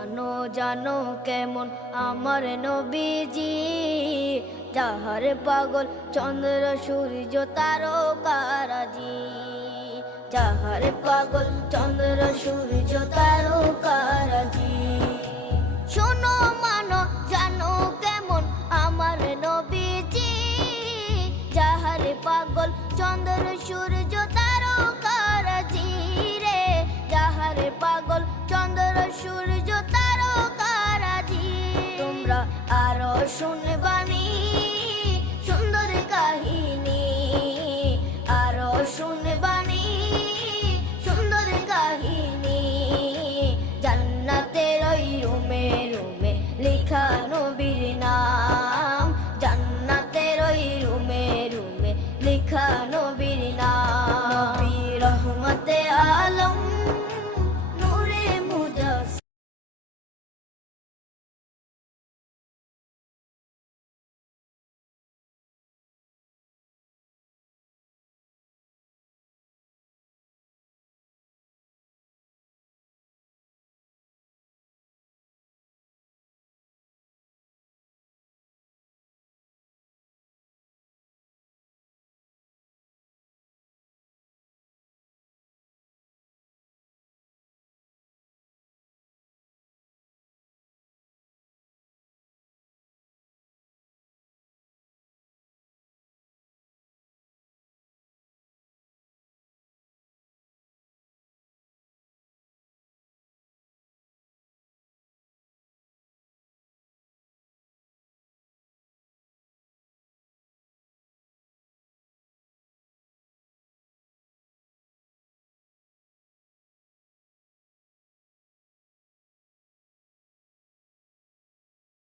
জানো জানো কেমন আমার নবীজি, যাহার পাগল চন্দ্র সূর্য তারকারাজি, যাহার পাগল চন্দ্র সূর্য তারকারাজি। শোনো মানো জানো কেমন আমার নবীজি, যাহার পাগল চন্দ্র সূর্য তারকারাজি রে, যাহার পাগল চন্দ্র সূর্য তারকারাজি। তোমরা আরো শুনবে